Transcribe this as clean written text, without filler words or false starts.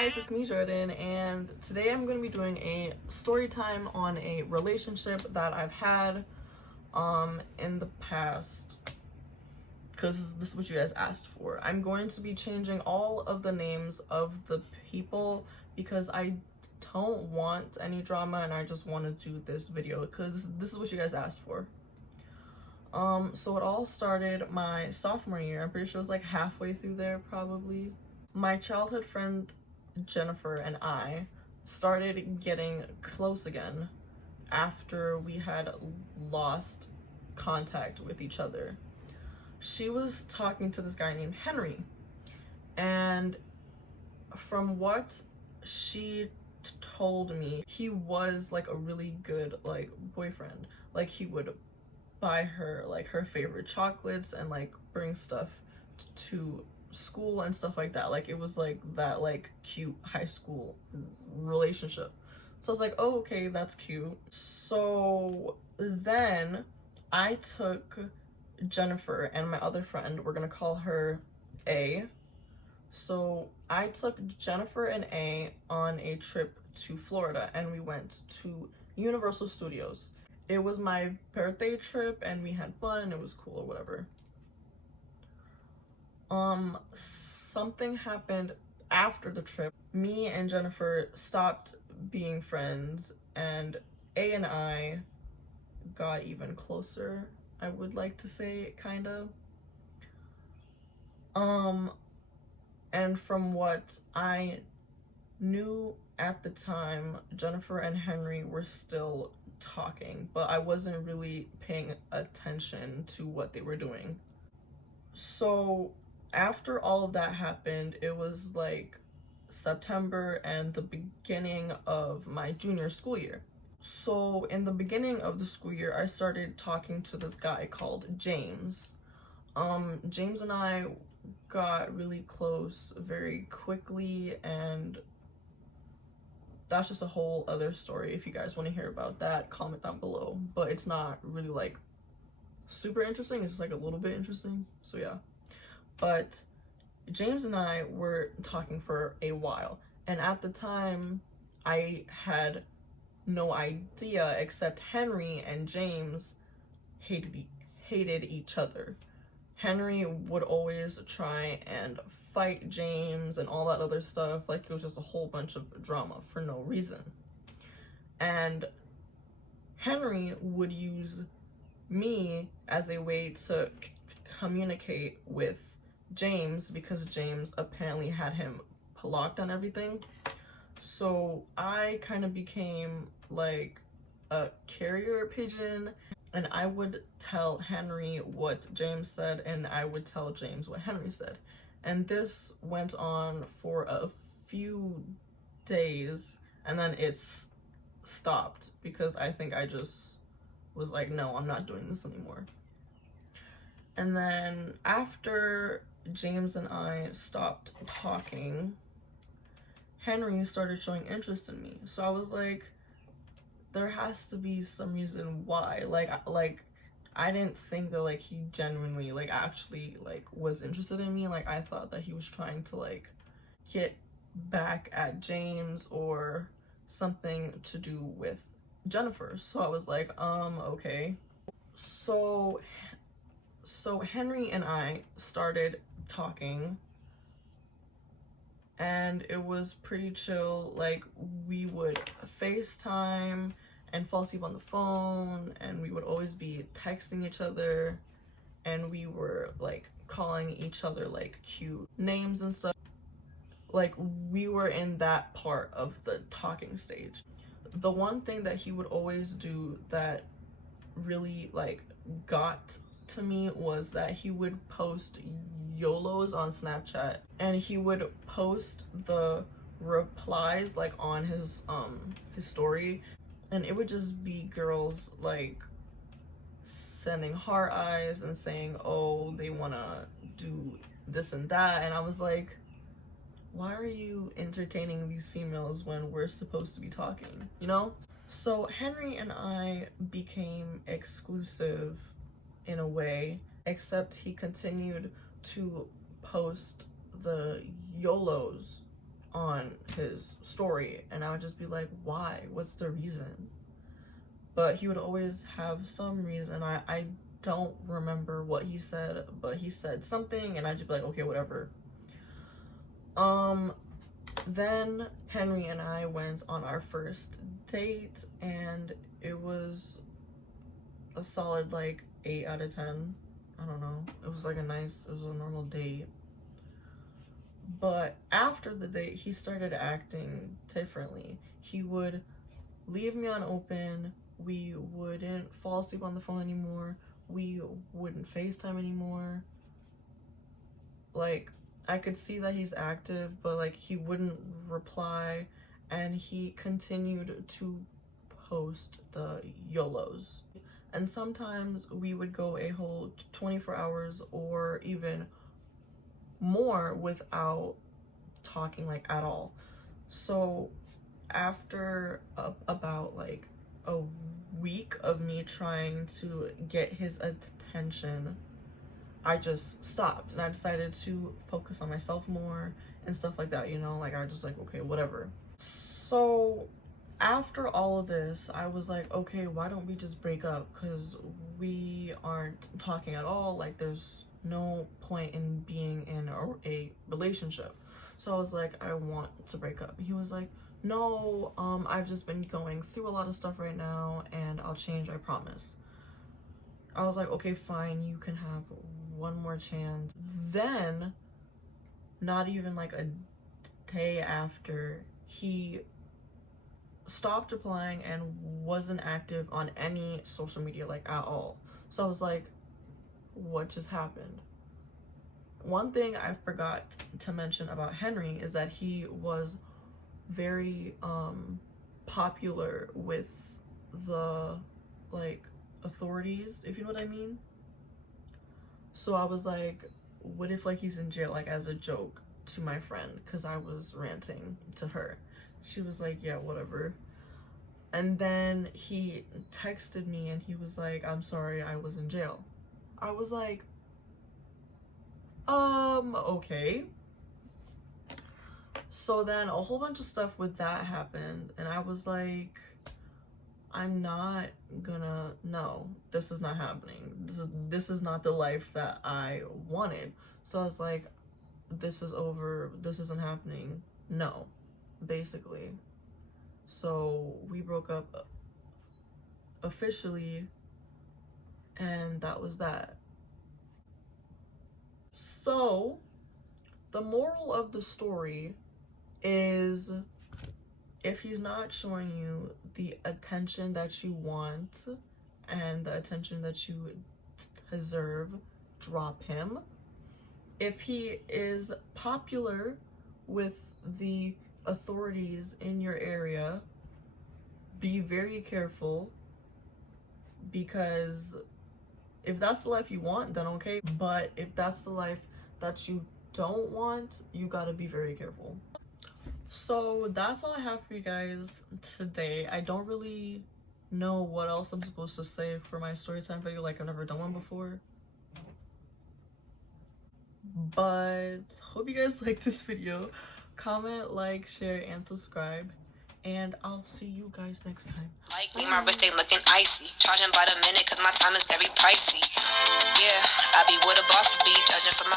guys, it's me Jordan, and today I'm going to be doing a story time on a relationship that I've had in the past, because this is what you guys asked for. I'm going to be changing all of the names of the people because I don't want any drama and I just want to do this video because this is what you guys asked for. So it all started my sophomore year. I'm pretty sure it was like halfway through there probably. My childhood friend Jennifer and I started getting close again after we had lost contact with each other. She was talking to this guy named Henry, and from what she told me, he was like a really good like boyfriend. Like he would buy her like her favorite chocolates and like bring stuff to school and stuff like that. Like it was like that like cute high school relationship. So I was like, oh, okay, that's cute. So then I took Jennifer and my other friend, we're gonna call her A. So I took Jennifer and A on a trip to Florida and we went to Universal Studios. It was my birthday trip and we had fun, it was cool or whatever. Something happened after the trip. Me and Jennifer stopped being friends and A and I got even closer, I would like to say, kind of. And from what I knew at the time, Jennifer and Henry were still talking, but I wasn't really paying attention to what they were doing. So after all of that happened, it was like September and the beginning of my junior school year. So in the beginning of the school year, I started talking to this guy called James. James and I got really close very quickly, and that's just a whole other story. If you guys want to hear about that, comment down below. But it's not really like super interesting, it's just like a little bit interesting, so yeah. But James and I were talking for a while, and at the time I had no idea, except Henry and James hated each other. Henry would always try and fight James and all that other stuff. Like it was just a whole bunch of drama for no reason. And Henry would use me as a way to communicate with James because James apparently had him blocked on everything. So I kind of became like a carrier pigeon, and I would tell Henry what James said and I would tell James what Henry said. And this went on for a few days and then it's stopped because I think I just was like, no, I'm not doing this anymore. And then after James and I stopped talking, Henry started showing interest in me. So I was like, there has to be some reason why. Like I didn't think that like he genuinely like actually like was interested in me. Like I thought that he was trying to like get back at James or something to do with Jennifer. So I was like, okay. So Henry and I started talking and it was pretty chill. Like we would FaceTime and fall asleep on the phone, and we would always be texting each other, and we were like calling each other like cute names and stuff. Like we were in that part of the talking stage. The one thing that he would always do that really like got to me was that he would post YOLOs on Snapchat, and he would post the replies like on his story, and it would just be girls like sending heart eyes and saying, oh, they want to do this and that. And I was like, why are you entertaining these females when we're supposed to be talking, you know? So Henry and I became exclusive in a way, except he continued to post the YOLOs on his story, and I would just be like, why? What's the reason? But he would always have some reason. I don't remember what he said, but he said something, and I'd just be like, okay, whatever. Then Henry and I went on our first date, and it was a solid like 8 out of 10. I don't know. It was like it was a normal date. But after the date, he started acting differently. He would leave me on open. We wouldn't fall asleep on the phone anymore. We wouldn't FaceTime anymore. Like, I could see that he's active, but like he wouldn't reply, and he continued to post the YOLOs. And sometimes we would go a whole 24 hours or even more without talking like at all. So after about like a week of me trying to get his attention, I just stopped, and I decided to focus on myself more and stuff like that, you know, like I just like, okay, whatever. So after all of this, I was like, okay, why don't we just break up? Because we aren't talking at all. Like, there's no point in being in a relationship. So I was like, I want to break up. He was like, no, I've just been going through a lot of stuff right now, and I'll change, I promise. I was like, okay, fine, you can have one more chance. Then, not even like a day after, he stopped replying and wasn't active on any social media, like at all. So I was like, what just happened? One thing I forgot to mention about Henry is that he was very popular with the like authorities, if you know what I mean. So I was like, what if like he's in jail, like as a joke to my friend, because I was ranting to her. She was like, yeah, whatever. And then he texted me and he was like, I'm sorry, I was in jail. I was like, okay. So then a whole bunch of stuff with that happened, and I was like, I'm not gonna, no, this is not happening. This is not the life that I wanted. So I was like, this is over, this isn't happening, no, basically. So we broke up officially, and that was that. So the moral of the story is, if he's not showing you the attention that you want and the attention that you deserve, drop him. If he is popular with the authorities in your area, be very careful, because if that's the life you want, then okay. But if that's the life that you don't want, you gotta be very careful. So that's all I have for you guys today. I don't really know what else I'm supposed to say for my story time video, like I've never done one before. But hope you guys like this video. Comment, like, share, and subscribe. And I'll see you guys next time. Like me, my wrist ain't looking icy. Charging by the minute cause my time is very pricey. Yeah, I be where the bosses be, judging from my